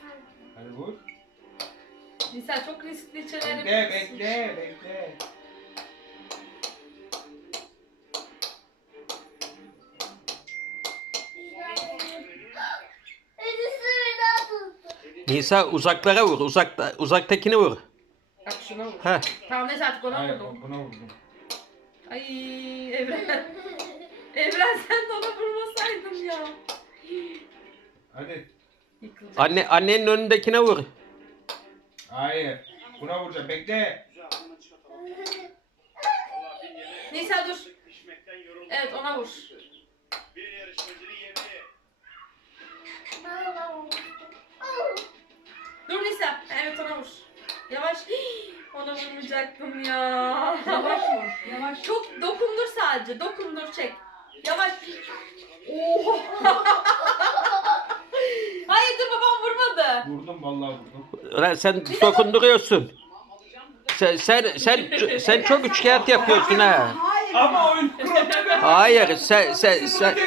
sen. Hadi vur. Lisa çok riskli çeneni bekle, bekle, bekle, bekle. Nisa uzaklara vur. Uzakta, uzaktakini vur. Bak şuna vur. Heh. Tamam neyse artık ona vurdum. Hayır buna vurdum. Ay Evren. evren sen de ona vurmasaydın ya. Hadi. Anne annenin ne vur. Hayır. Buna vuracağım. Bekle. Neyse dur. Evet ona vur. Dur Nisa. Evet ona vur. Yavaş. Ona vurmayacaktım ya. Yavaş vur. Yavaş. Çok dokundur sadece. Dokundur çek. Yavaş. Oo. Vurdum vallahi vurdum. sen Bir dokunduruyorsun. Sen sen sen, sen çok üçkağıt yapıyorsun ha. Ama oyun. Hayır sen sen sen